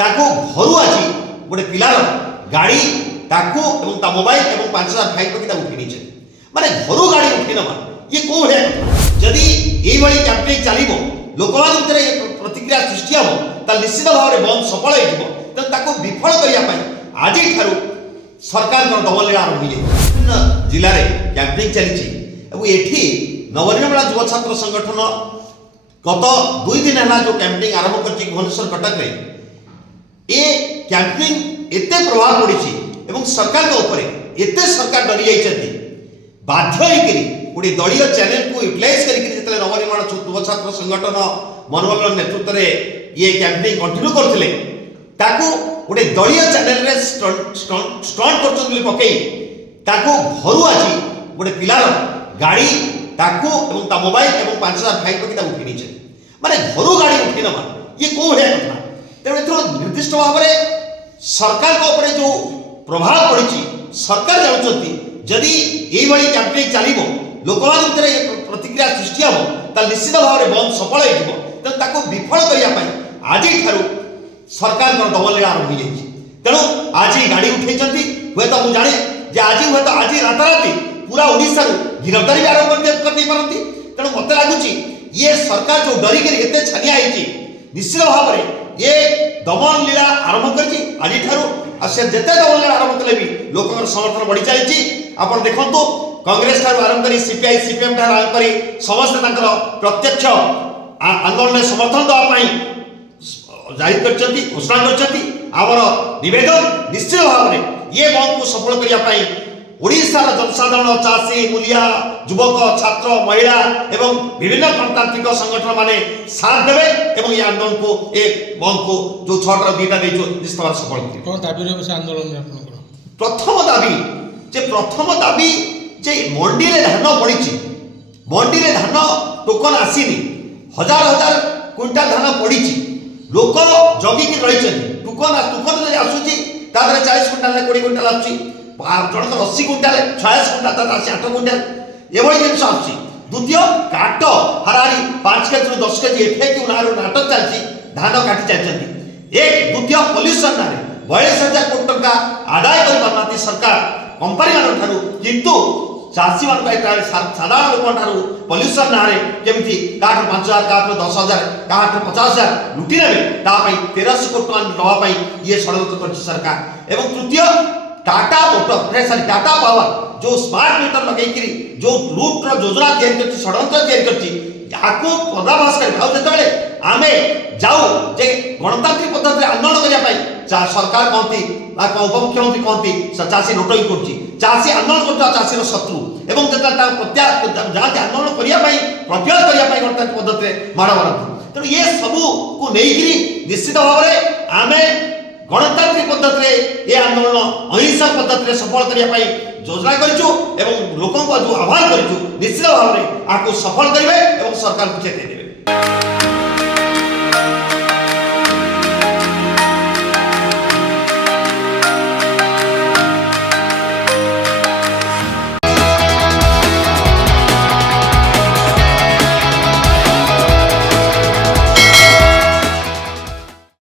ताको घरु आजी गोटे पिलार गाड़ी ताको एवं ता मोबाइल एवं 5000 फाइन पकी ता उठी नीचे माने घरु गाड़ी उठी नबा ये को है जदि एई भली कैंपेन चलिबो लोकमान भितर प्रतिक्रिया सृष्टि हो ता निश्चित भाव में बंद सफल हो तो ताको विफल करने आज ठारू सरकार दमन लीला आरंभ हो विभिन्न जिले में कैंपेन चली एठी नवनिर्माण युव छात्र संगठन गत 2 दिन है जो कैंपेन आरंभ कर भुवनेश्वर कटक में ये कैंपेन एते प्रभाव पड़ी एवं सरकार के ऊपर एते सरकार डरी जाइछथि बाध्य होइकरी गोटे दलीय चैनल को यूटिलाइज करके नवनिर्माण युव छात्र संगठन मनोबल नेतृत्व में ये कैंपेन कंटिन्यू करथिले ताको गोटे दलीय चैनल रे स्टंट करछन पकई ताको घरु आजी गोटे पिलार गाड़ी ताको एवं ता मोबाइल एवं 5000 फाइन पकी ता उठी नीचे माने घरु गाड़ी उठी नबा ये को है कथा तेरे तो निर्दिष्ट भाव में सरकार को ऊपर जो प्रभाव पड़ी सरकार जानते जदि ये भली कैंपेन चलिबो लोकमान भितर प्रतिक्रिया सृष्टि हो ता निश्चित भाव में बंद सफल हो तो ताको विफल करने आज ठारू सरकार दमन लीला आरंभ हो तेणु आज गाड़ी उठे हे तो मुझे जाने जे आज हे तो आज राताराति पूरा ओडिशा गिरफ्तारी भी आरंभ करते तेणु मत लगुच ये सरकार जो डरिक एत छानिया निश्चित भाव में ये दमन लीला आरंभ कर आज ठारू से जिते दमन लीला आरंभ कले भी लोक समर्थन बढ़ी चली आप देखो कांग्रेस ठार आरंभ कर सीपीआई सीपीएम ठार आरंभ कर समस्त प्रत्यक्ष आंदोलन समर्थन देवाई जाहिर कर घोषणा कर निवेदन निश्चित भाव में ये बंद को सफल करने ओडिशार जनसाधारण चाषी मूलिया युवक छात्र महिला एवं विभिन्न गणतांत्रिक संगठन माने साथ देवे एवं ये आंदोलन को एक बंद को जो 6 2टा निश्चित भाव सफल कौन दाबी रहे आंदोलन प्रथम दाबी जे मंडी रे धान पड़ी मंडी रे धान टोकन आसीनी हजार हजार क्विंटाल धान पड़ी लोक जगिक रही टोकन टोकन आसूची 40 क्विंटाल 20 क्विंटाल आसूची जनक 80 क्विंटाल 46 क्विंटाल 8 क्विंटाल एभली जिन आसूची द्वितीय काट हाराहारी 5 केजी 10 केजी एफएक्यू नाटक चलती धान काटी चलती एक द्वितीय पॉल्यूशन ना 42,000 कोटी टंका आदाय कर पारना सरकार कंपनी मान ठारू किंतु चाषी मान साधारण लोक पॉल्यूशन ना केमी क्या 5,000 क्या 10,000 क्या 50,000 लुटि ने 1300 कोटी टका दवाई ये षड्यंत्र कर सरकार एवं तृतीय Tata motor sorry Tata power जो स्मार्ट मीटर लगे जो लुट्र योजना तैयारी षड्यंत्र तैयारी पर्दाभास कर आम जाऊ जे गणतांत्रिक पद्धति आंदोलन करने सरकार कहती उपमुख्यमंत्री कहती चाषी नोटई कर चाषी आंदोलन कर चाषीर शत्रु एवं जहाँ आंदोलन करने प्रतिरोध करने गणतांत्रिक पद्धति माड़ मारती तेणु ये सबू को लेकिन निश्चित भाव में आम गणतांत्रिक पद्धति ये आंदोलन अहिंसा पद्धति सफल करने योजना करूँ एवं लोकों को जो आह्वान करूँ निश्चित भाव में आपको सफल करेंगे और सरकार को चेताई देवे।